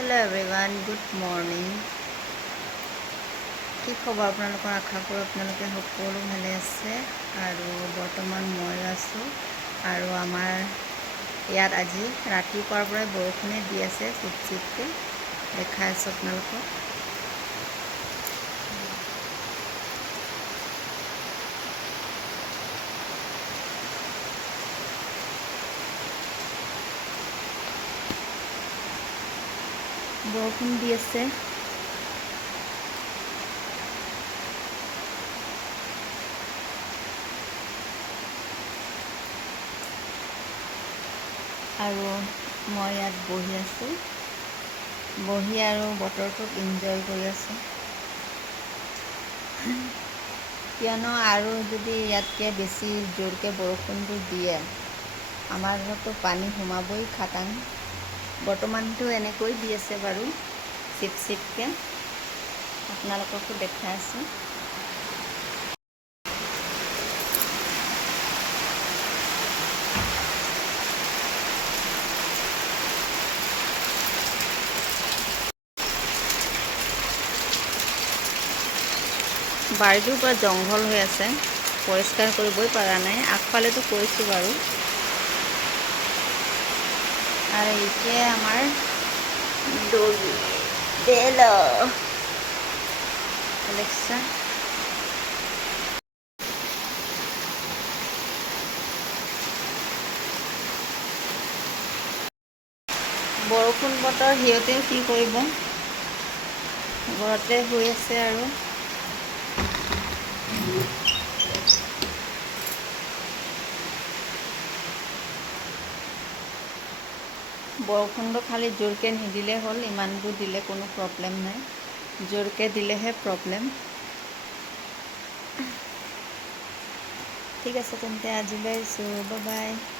hello everyone good morning কি খবৰ আপোনালোকৰ আশা কৰোঁ আপোনালোকে সকলো ভালে আছে আৰু বৰ্তমান মই আছোঁ আৰু আমাৰ ইয়াত আজি ৰাতিপুৱাৰ পৰাই বৰষুণে দি আছে চিপ চিপকৈ দেখাই আছোঁ আপোনালোকক বৰষুণ দি আছে আৰু মই ইয়াত বহি আছোঁ বহি আৰু বতৰটোক এনজয় কৰি আছোঁ কিয়নো আৰু যদি ইয়াতকৈ বেছি জোৰকৈ বৰষুণটো দিয়ে আমাৰ ঘৰতো পানী সোমাবই খাটাং বৰ্তমানটো এনেকৈ দি আছে বাৰু চিপ চিপকৈ আপোনালোককো দেখাই আছোঁ বাৰীটোৰ পৰা জংঘল হৈ আছে পৰিষ্কাৰ কৰিবই পৰা নাই আগফালেতো কৰিছোঁ বাৰু আৰু এতিয়া আমাৰ ডগি বেলা এলেক্সা বৰষুণ বতৰ সিহঁতেও কি কৰিব ঘৰতে শুই আছে আৰু বৰষুণটো খালি জোৰকৈ নিদিলে হ'ল ইমানবোৰ দিলে কোনো প্ৰব্লেম নাই জোৰকৈ দিলেহে প্ৰব্লেম ঠিক আছে তেন্তে আজিলৈ আহিছোঁ বাই বাই